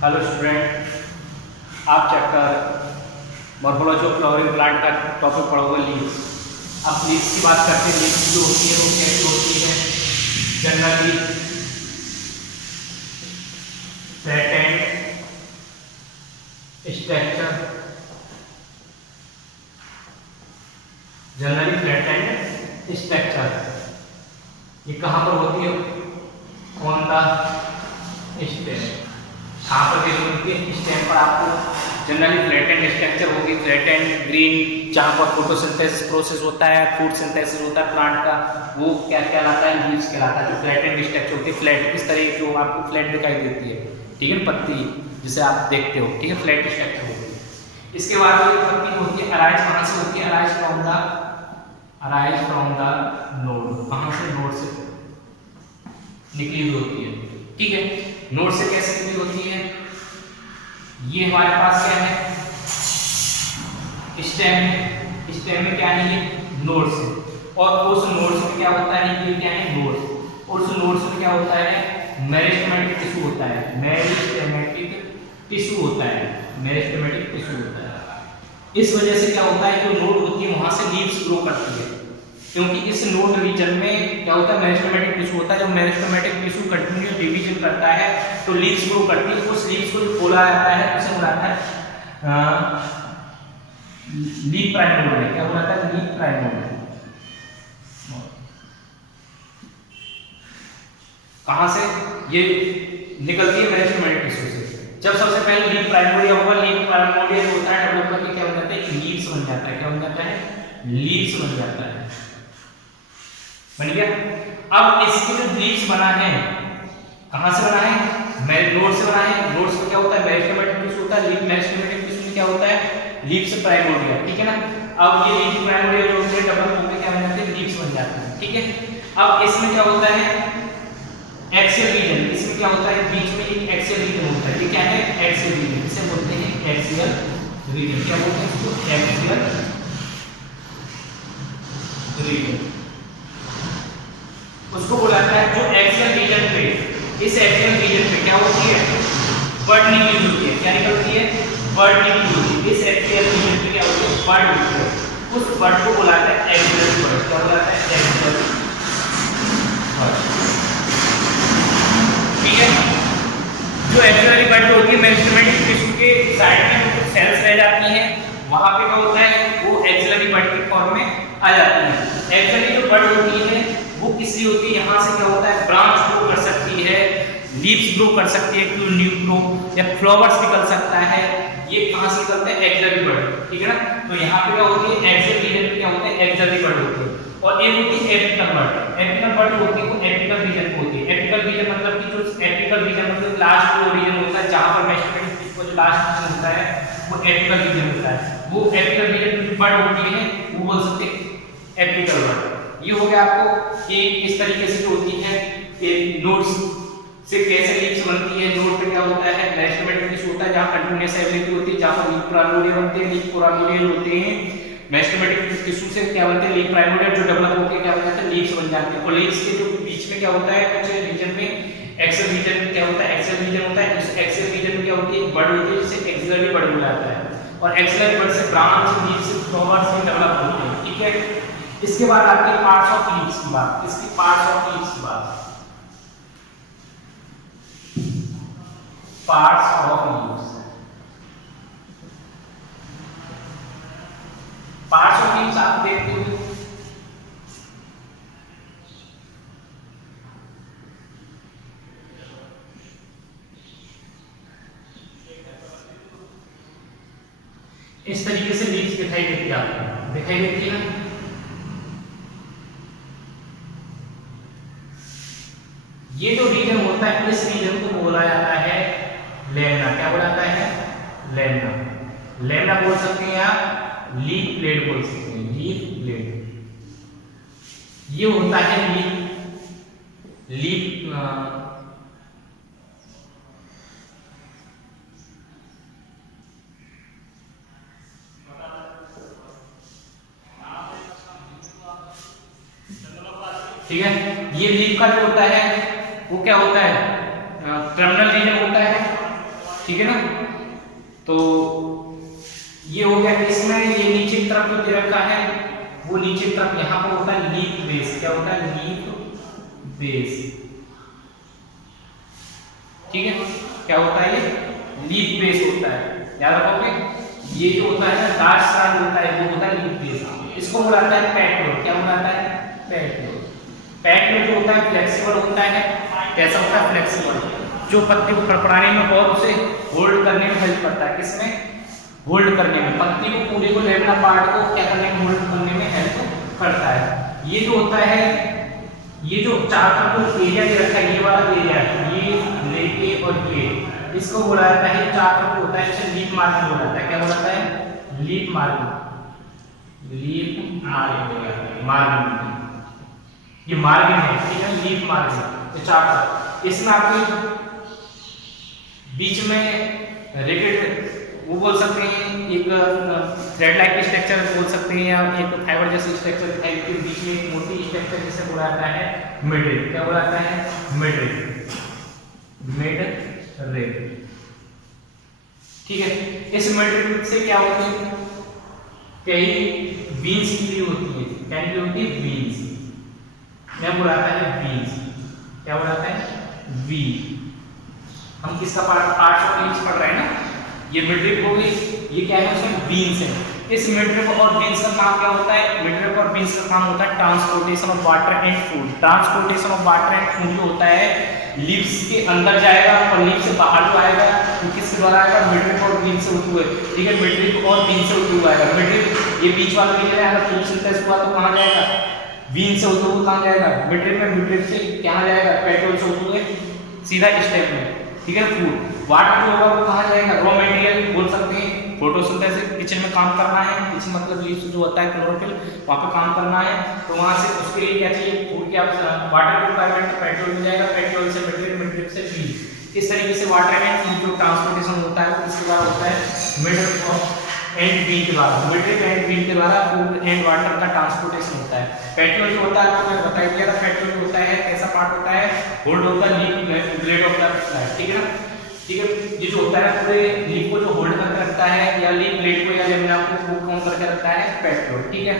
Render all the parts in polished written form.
Hello student, आप chapter morphology of flowering plant का topic पढ़ोगे लीव्स। अब लीव्स की बात करते हैं। लीव्स जो होती है वो कैसी होती है? Generally flattened structure, generally flattened structure. ये कहाँ पर होती है? On the stem. कहाँ पर देखो होती है? स्टेम पर आपको जनरली फ्लैटेंड स्ट्रक्चर होगी, फ्लैटेंड ग्रीन, जहाँ पर फोटोसिंथेसिस प्रोसेस होता है, फूड सिंथेसिस होता है प्लांट का, वो क्या कहलाता है? लीव्स कहलाता है। जो फ्लैटेंड स्ट्रक्चर होती है, फ्लैट इस तरह की जो आपको फ्लैट दिखाई देती है, ठीक है, पत्ती जिसे आप देखते हो, ठीक है, फ्लैट स्ट्रक्चर होती है। इसके बाद जो पत्ती होती है अराइज कहाँ से होती है? Arise from the node. कहाँ से? नोड से निकली हुई होती है, ठीक है। नोड से कैसे निकली होती है? ये हमारे पास क्या है? स्टेम है। स्टेम में क्या है? ये नोड से, और उस नोड से क्या होता है? ये क्या है? नोड। और उस नोड से क्या होता है? मेरिस्टेमेटिक टिश्यू होता है। मेरिस्टेमेटिक टिश्यू होता है। मेरिस्टेमेटिक टिश्यू होता है। इस वजह से क्या होता है? जो नोड होती है वहां से लीव्स ग्रो करती है, क्योंकि इस नोड रीजन में क्या होता है? मेरिस्टेमेटिक टिश्यू होता है। जब मेरिस्टेमेटिक टिश्यू कंटिन्यूअस डिवीजन करता है तो लीव्स ग्रो करती है। उस लीव्स को जो खोला जाता है उसे बुलाता है लीफ प्राइमोर्डिया। क्या बुलाता है? Leaf primordia. कहां से ये निकलती है? मेरिस्टेमेटिक टिश्यू से। जब सबसे पहले लीफ प्राइमोर्डिया होगा, लीफ प्राइमोर्डिया जो होता है डेवलप करके क्या बन जाता है? लीव्स बन जाता है। क्या बन जाता है? लीव्स बन जाता है। बन गया। अब इसके जो लीव्स बना है, कहां से बना है? नोड से बना है। नोड से क्या होता है? मेरिस्टेमेटिक टिश्यू होता है। लीफ मेरिस्टेमेटिक टिश्यू में क्या होता है? लीव्स प्राइमोर्डिया, ठीक है ना। अब ये लीफ प्राइमोर्डिया जो होते हैं डेवलप होकर क्या बन जाते हैं? लीव्स बन जाते हैं, ठीक है। अब इसमें क्या होता है? Axial region. इसमें क्या होता है? बीच में एक एक्सियल रीजन होता है। ये क्या है? Axial region. इसे बोलते हैं एक्सियल रीजन। क्या बोलते हैं इसको? Axial region. उसको बुलाता है जो एक्सियल रीजन पे, इस एक्सियल रीजन पे क्या होती है? बड निकली होती है। क्या निकलती है? बड निकली होती है। इस एक्सियल रीजन पे क्या होती है? बड होती है। उस बड को बुलाता है एक्सियल बड। क्या बुलाता है? एक्सियल बड, ठीक है। जो एक्सियल बड होती है, मेरिस्टेमेटिक टिश्यू के साइड में कुछ सेल्स रह जाती हैं, वहां पे क्या होता है? वो एक्सिलरी बड के फॉर्म में आ जाती है। एक्सिलरी जो बड होती है वो किसली होती है? यहाँ से क्या होता है? ब्रांच ग्रो कर सकती है, लीव्स ग्रो कर सकती है, न्यू ग्रो या फ्लावर्स निकल सकता है। ये कहाँ से निकलता है? एक्सिलरी बड, ठीक है ना। तो यहाँ पे क्या होती है? एक्सियल रीजन पे क्या होता है? एक्सिलरी बड होती है। और एक होती है एपिकल बड। एपिकल बड होती है वो एपिकल रीजन पे होती है। एपिकल रीजन मतलब कि जो एपिकल रीजन मतलब लास्ट जो रीजन होता है जहाँ पर मेरिस्टेमेटिक टिश्यू का जो लास्ट रीजन होता है वो एपिकल रीजन होता है। वो एपिकल रीजन में बड होती है वो बोल सकते हैं एपिकल बड। ये हो गया आपको कि इस तरीके से जो होती है नोड्स से कैसे लीव्स बनती है। नोड पे क्या होता है? मेरिस्टेमेटिक टिश्यू होता है जहाँ कंटिन्यूअस एबिलिटी होती है, जहाँ पर लीफ प्राइमोर्डिया बनते हैं। लीफ प्राइमोर्डिया होते हैं मेरिस्टेमेटिक टिश्यू से क्या बनते हैं? लीफ प्राइमोर्डिया जो डेवलप होकर क्या बन जाते हैं? लीव्स बन जाते हैं। और लीव्स के जो बीच में क्या होता है? कुछ रीजन में एक्सियल रीजन में क्या होता है? एक्सियल रीजन होता है। इस एक्सियल रीजन में क्या होती है? बड होती है, जिसे एक्सिलरी बड बुलाता है। और एक्सिलरी बड से ब्रांच, लीव्स, फ्लावर्स डेवलप होते हैं, ठीक है। इसके बाद आपके पार्ट्स ऑफ लीव्स की बात। इसकी पार्ट्स ऑफ लीव्स की बात। Parts of leaves. Parts of leaves आप देखते हो इस तरीके से लीव्स दिखाई देती है आपको, दिखाई देती है ना। ये जो रीजन होता है इस रीजन को बोला जाता है लैमिना। क्या बोलाता है? लैमिना। लैमिना बोल सकते हैं आप, लीफ ब्लेड बोल सकते हैं, लीफ ब्लेड। ये होता है लीफ ठीक है। ये लीफ का जो होता है वो क्या होता है? टर्मिनल रीजन होता है। ठीक है ना। तो ये हो गया। इसमें ये नीचे की तरफ जो दे रखा है वो नीचे की तरफ यहाँ पर होता है लीफ बेस। क्या होता है? Leaf base. ठीक है, क्या होता है? ये लीफ बेस होता है, याद रखोगे। ये जो होता है ना डार्क स्ट्रैंड होता है वो होता है लीफ बेस। इसको बुलाता है पेटलोड। क्या बुलाता है? पेटलोड। पेटलोड जो होता है फ्लेक्सिबल होता है। कैसा होता है? फ्लेक्सिबल, जो पत्ती को फड़फड़ाने में और उसे होल्ड करने में हेल्प करता है। किसमें? होल्ड करने में। पत्ती को पूरी को लेवना पार्ट को क्या करने में? होल्ड करने में हेल्प करता है। ये जो होता है, ये जो चार तरफ एरिया दे रखा है, ये वाला एरिया, ये लेके और ये, इसको बोला जाता है, चार तरफ होता है, इसे लीफ मार्जिन बोला जाता है। क्या बोला जाता है? Leaf margin. Leaf margin, margin, ये मार्जिन है, ठीक है, लीफ मार्जिन। ये चार तरफ, इसमें आपके बीच में रिकेट वो बोल सकते हैं, एक थ्रेड लाइक स्ट्रक्चर बोल सकते हैं, या एक फाइबर जैसे स्ट्रक्चर दिखाई देती है, बीच में एक मोटी स्ट्रक्चर जिसे बोला जाता है मिड। क्या बोला जाता है? Mid, mid rib. ठीक है, इस मिड रिब से क्या होती है? कई बीन्स की होती है। क्या की होती है? बीन्स। क्या बोला जाता है? बीन्स। क्या बोला जाता है? वी। हम किसका पार्ट ऑफ बीन्स पढ़ रहे हैं ना, ये मिड रिब हो गई। ये क्या है? उसमें बीन्स है। इस मिड रिब और बीन्स का काम क्या होता है? मिड रिब और बीन्स का काम होता है transportation of water and food. Transportation of water and food जो होता है, लीव्स के अंदर जाएगा और लीव से बाहर जो आएगा वो किसके द्वारा आएगा? मिड रिब और बीन से होते हुए। ठीक है, मिड रिब और बीन से होते हुए आएगा। मिड रिब ये बीच वाला रीजन है, अगर फोटोसिंथेसिस हुआ तो कहां जाएगा? बीन से होते हुए कहां जाएगा? मिड रिब में। मिड रिब से कहां जाएगा? पेट्रोल से होते हुए सीधा स्टेप में। ठीक है, फूड। वाटर जो होगा वो कहां जाएगा? रॉ मटेरियल बोल सकते हैं। फोटोसिंथेसिस किचन में काम करना है, किचन मतलब लीव्स जो होता है क्लोरोफिल, वहां पे काम करना है, तो वहां से उसके लिए क्या चाहिए? फूड की वाटर की रिक्वायरमेंट, पेट्रोल मिल जाएगा, पेट्रोल से मिड रिब, मिड रिब से बीन। इस तरीके से वाटर एंड फूड जो ट्रांसपोर्टेशन होता है वो किसके द्वारा होता है? मिड रिब एंड बीन के द्वारा। मिड रिब एंड बीन के द्वारा फूड एंड वाटर का ट्रांसपोर्टेशन होता है। पेट्रोल जो होता है आपको मैंने बता दिया था, पेट्रोल जो होता है कैसा पार्ट होता है? होल्ड होता है leaf blade of the flight. ठीक है ना। ठीक है, ये जो होता है पूरे लीफ को जो होल्ड करके रखता है, या लीफ ब्लेड को या लेमिना को वो कौन करके रखता है? पेट्रोल। ठीक है,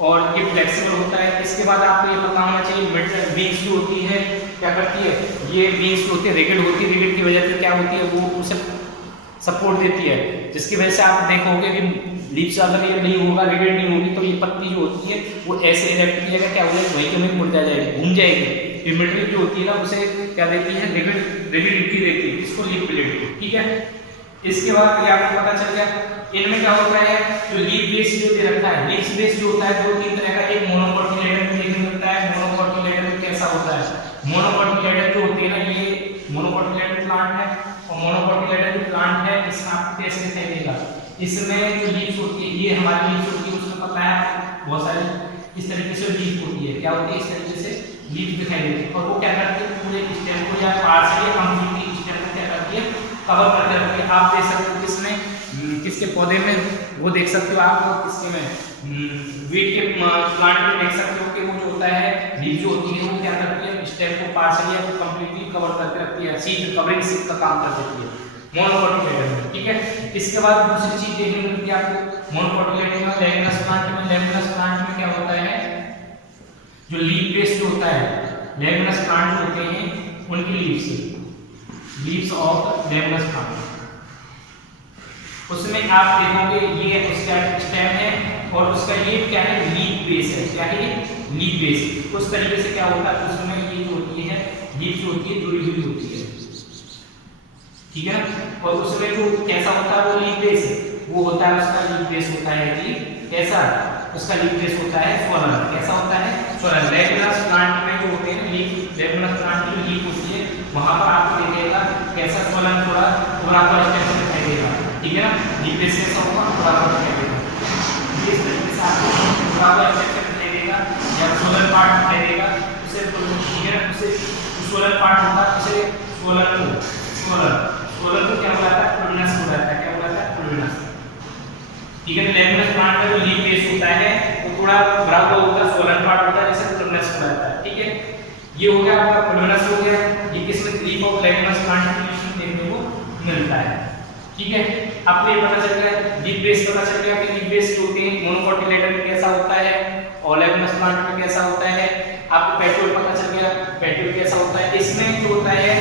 और ये फ्लेक्सिबल होता है। इसके बाद आपको ये पता होना चाहिए मिड बीन्स जो होती है क्या करती है? ये बीन्स होती है रिगिड होती है। रिगिड की वजह से क्या होती है? वो उसे सपोर्ट देती है, जिसकी वजह से आप देखोगे कि लीफ से अगर ये नहीं होगा, रिगिड नहीं होगी, तो ये पत्ती जो होती है वो ऐसे इरेक्ट की जगह क्या हो जाएगी? वहीं के वहीं मुड़ जाएगी, घूम जाएगी। ये मिड रिब जो होती है ना उसे क्या देती है? रिगिडिटी देती है, इसको लीफ ब्लेड को। ठीक है, इसके बाद ये आपको पता चल गया इनमें क्या होता है? जो लीफ बेस जो दे रखा है, लीफ बेस जो होता है दो तीन तरह का। एक मोनोकोटिलेडन में देखने मिलता है। मोनोकोटिलेडन में कैसा होता है? मोनोकोटिलेडन जो होती है ना, ये मोनोकोटिलेडन प्लांट है, और मोनोकोटिलेडन जो प्लांट है इसमें आपको कैसे दिखाई देगा? इसमें जो लीव्स होती है, ये हमारी लीव्स होती है, उसमें पता है बहुत सारी इस तरीके से लीफ होती है। क्या होती है? इस तरीके से लीफ दिखाई देती है, और वो क्या करती है? पूरे स्टेम को या पार्शियली कंप्लीटली स्टेम को क्या करती है? कवर करके रखती है। आप देख सकते हो किसमें, किसके पौधे में, वो देख सकते हो आप किसके में, वीट के प्लांट में देख सकते हो कि वो जो होता है लीफ जो होती है वो क्या करती है? स्टेम को पार्शियली या कंप्लीटली कवर करके रखती है। सीड कवरिंग सीड का काम कर देती है मोनोकोटिलेडन में। ठीक है, इसके बाद दूसरी चीज देखने को मिलती है आपको मोनोकोटिलेडन में, लेमिनस प्लांट में। लेमिनस प्लांट में क्या होता है? जो लीफ बेस जो होता है, लेमिनस प्लांट जो होते हैं उनकी लीव्स ऑफ लेमिनस प्लांट, उसमें आप देखोगे ये उसका स्टेम है और उसका ये क्या है? लीफ बेस है। क्या है? Leaf base. उस तरीके से क्या होता है? उसमें ये जो होती है लीफ जो होती है जुड़ी हुई होती है। ठीक है, और उसमें जो कैसा होता है वो लीफ बेस है, वो होता है उसका लीफ बेस होता है कि कैसा? उसका लीफ बेस होता है सोलन। कैसा होता है? सोलन। लेमिनस प्लांट में जो होते हैं लीफ, लेमिनस प्लांट की लीफ होती है, वहां पर आपको दिखेगा कैसा? सोलन, थोड़ा बराबर स्ट्रक्चर दिखाई देगा। ठीक है ना, लीफ बेस कैसा होगा? बराबर दिखाई देगा। इस तरीके से आपको बराबर स्ट्रक्चर दिखाई देगा या सोलन पार्ट दिखाई देगा। उसे ठीक है ना, उसे सोलन पार्ट होता है, उसे सोलन को क्या बुलाता है? प्लुमिनस बुलाता है। क्या बुलाता है? प्लुमिनस। ठीक है, लेमिनस प्लांट में जो लीफ बेस होता है वो थोड़ा बराबर होता है, सोलन पार्ट होता है, जिसे प्लुमिनस बुलाता है। ठीक है, ये हो गया आपका प्लुमिनस हो गया। ये किसमें? लीफ ऑफ लेमिनस प्लांट में देखने को मिलता है। ठीक है, आपको ये पता चल गया, लीफ बेस पता चल गया कि लीफ बेस जो होते हैं मोनोकोटिलेडन में कैसा होता है, ओलेगनस प्लांट में कैसा होता है, आपको पेट्रोल पता चल गया पेट्रोल कैसा होता है। इसमें जो होता है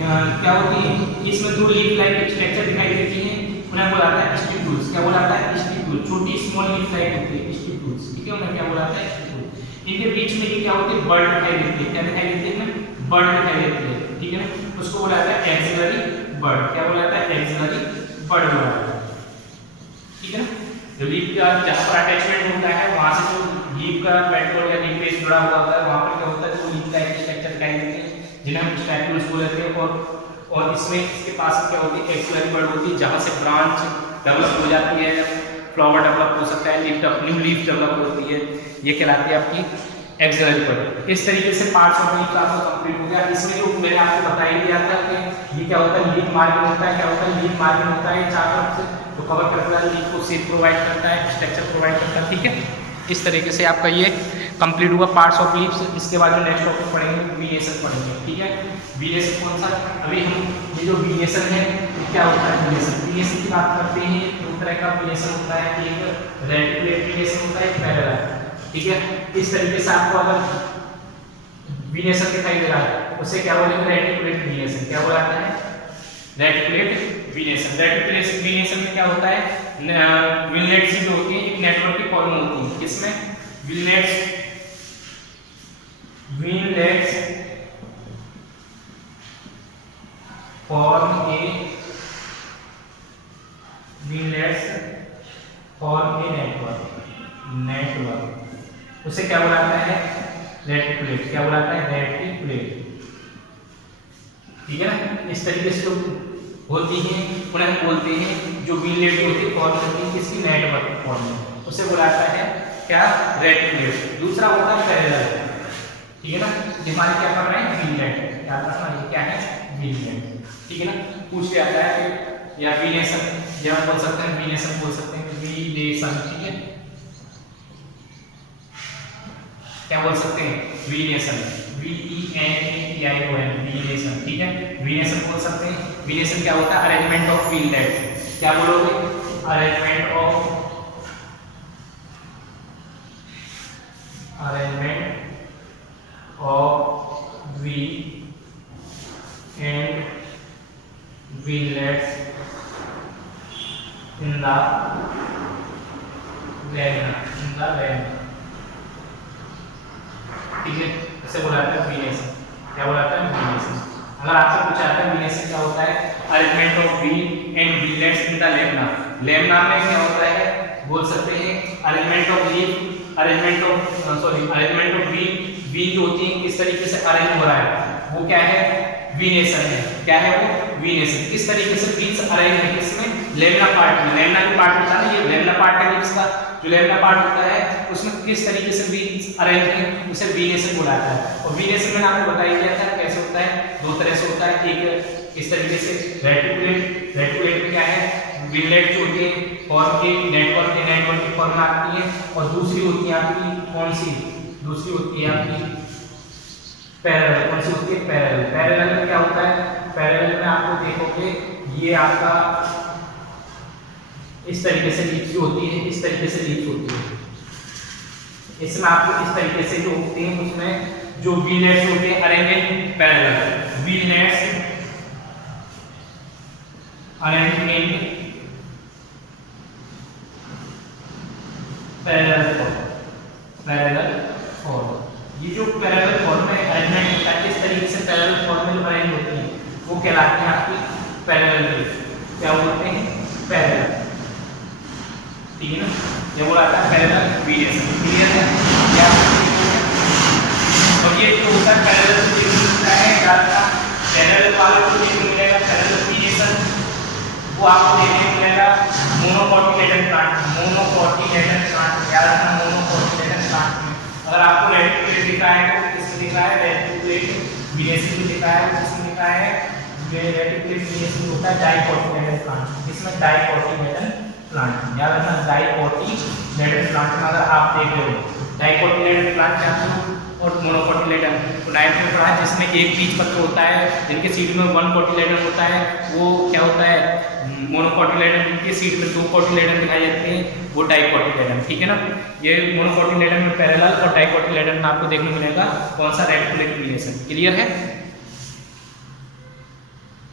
क्या होती है, इसमें दो लीफ लाइक स्ट्रक्चर दिखाई देती है, उन्हें बोला जाता है स्टिप्यूल्स। क्या बोला जाता है, स्टिप्यूल, छोटी स्मॉल लीफ लाइक होती है स्टिप्यूल्स, ठीक है, उन्हें क्या बोला जाता है स्टिप्यूल। इनके बीच में ये क्या होती है, बर्ड दिखाई देती है, क्या दिखाई देती है, बर्ड दिखाई देती है, ठीक है ना, उसको बोला जाता है एक्सिलरी बर्ड। क्या बोला जाता है, एक्सिलरी बर्ड बोला जाता है, ठीक है ना। जो लीफ का जहां पर अटैचमेंट होता है वहां से जो लीफ का पेट्रोल या लीफ बेस जुड़ा हुआ होता है वहां पर क्या होता है, जो लीफ लाइक स्ट्रक्चर दिखाई देते हैं जिन्हें हम स्टैक्यूल्स बोलते हैं। और इसमें इसके पास क्या होती है, एक्सिलरी बर्ड होती है, जहां से ब्रांच डेवलप हो जाती है, फ्लावर डेवलप हो सकता है, न्यू लीफ डेवलप होती है, ये कहलाती है आपकी एक्सिलरी बर्ड। इस तरीके से पार्ट्स ऑफ लीफ आपका कंप्लीट हो गया। इसमें जो मैंने आपको बता ही दिया था कि ये क्या होता है, लीफ मार्जिन होता है। क्या होता है, लीफ मार्जिन होता है चार तरफ से जो कवर करता है, लीफ को शेप प्रोवाइड करता है, स्ट्रक्चर प्रोवाइड करता है, ठीक है। इस तरीके से आपका ये कंप्लीट हुआ पार्ट्स ऑफ लीव्स। इसके बाद जो नेक्स्ट टॉपिक पढ़ेंगे वीनेशन पढ़ेंगे, ठीक है। वीनेशन कौन सा, अभी हम ये जो वीनेशन है तो क्या होता है, वीनेशन की बात करते हैं। दो तरह का वीनेशन होता है, एक रेटिकुलेट वीनेशन होता है, एक पैरेलल, ठीक है। इस तरीके से आपको अगर वीनेशन दिखाई दे रहा है उसे क्या बोलेंगे, रेटिकुलेट वीनेशन। क्या बोला जाता है, रेटिकुलेट वीनेशन। रेटिकुलेट वीनेशन में क्या होता है, विलनेट्स जो होती है एक नेटवर्क की फॉर्म होती है, किसमें, विलनेट्स फॉर्म ए नेटवर्क उसे क्या बोला जाता है, रेटिकुलेट। क्या बोला जाता है, रेटिकुलेट, ठीक है ना। इस तरीके से जो होती है उन्हें हम बोलते हैं जो विलनेट होती है फॉर्म होती है किसकी, नेटवर्क फॉर्म, उसे बोला जाता है क्या, रेटिकुलेट। दूसरा होता है पैरेलल, ठीक है ना। हमारे क्या कर रहे हैं, विलनेट, याद रखना ये क्या है, विलनेट, ठीक है ना। पूछ लिया जाता है कि या वीनेशन, या हम बोल सकते हैं वीनेशन, बोल सकते हैं वीनेशन, ठीक है। क्या बोल सकते हैं, वीनेशन, VENATION, वीनेशन, ठीक है। वीनेशन बोल सकते हैं। वीनेशन क्या होता है, अरेंजमेंट ऑफ विलनेट। क्या बोलोगे, arrangement of vein and veinlets in the lamina, ठीक है। इसे बोला जाता है वीनेशन। क्या बोला जाता है, वीनेशन। अगर आपसे पूछा जाता है वीनेशन क्या होता है, arrangement of vein and veinlets in the lamina. Lamina में क्या होता है, बोल सकते हैं arrangement of leaf, arrangement of vein जो होती है किस तरीके से अरेंज हो रहा है, वो क्या है, वीनेशन है। क्या है वो, वीनेशन। किस तरीके से लीव्स अरेंज है, किसमें, लैमिना पार्ट में। लैमिना का पार्ट होता है ना, ये लैमिना पार्ट है लीव्स का, जो लैमिना पार्ट होता है उसमें किस तरीके से लीव्स अरेंज है, उसे वीनेशन बोला जाता है। और वीनेशन मैंने आपको बता ही दिया था कैसे होता है, दो तरह से होता है। एक इस तरीके से रेटिकुलेट, रेटिकुलेट में क्या है, विलनेट जो होती है फॉर्म के नेटवर्क की फॉर्म में आती है। और दूसरी होती है आपकी कौन सी, दूसरी होती है आपकी पैरेलल। कौन सी होती है, पैरेलल। पैरेलल में क्या होता है, पैरेलल में आपको देखोगे ये आपका इस तरीके से लीव्स होती है, इस तरीके से लीव्स होती है। इसमें आपको इस तरीके से जो होते हैं उसमें जो विलनेट्स होते हैं arrange in parallel, veinlets arrange in parallel form. ये जो पैरेलल फॉर्म में अरेंजमेंट होता है, इस तरीके से पैरेलल फॉर्म में अरेंज होती है वो कहलाती है आपकी पैरेलल लीफ। क्या बोलते हैं, पैरेलल, ठीक है ना। ये बोला जाता है पैरेलल वीनेशन, क्लियर है क्या। और ये जो होता है पैरेलल से देखने मिलता है, ज्यादा पैरेलल वाले को देखने मिलेगा पैरेलल वीनेशन, वो आपको देखने मिलेगा मोनोकोटिलेडन प्लांट, मोनोकोटिलेडन प्लांट, याद रखना मोनोकोटिलेडन प्लांट में। अगर आपको रेटिकुलेट दिख रहा है तो किसमें दिख रहा है, रेटिकुलेट वीनेशन में दिख रहा है, किसमें दिख रहा है, रेटिकुलेट वीनेशन होता है डाइकोटिलेडन प्लांट, इसमें डाइकोटिलेडन प्लांट, याद रखना डाइकोटिलेडन प्लांट में अगर आप देख रहे हो डाइकोटिलेडन प्लांट जानते हो और मोनोकोटिलेडन। तो 9th में पढ़ा जिसमें एक बीज पत्र होता है, जिनके सीड में 1 कोटिलेडन होता है, वो क्या होता है मोनोकोटिलेडन। जिनके सीड में 2 कोटिलेडन दिखाई देते हैं वो डाइकोटिलेडन। ठीक है ना, ये मोनोकोटिलेडन में पैरेलल और डाइकोटिलेडन में आपको देखने को मिलेगा कौन सा रेटिकुलेट रिलेशन। क्लियर है।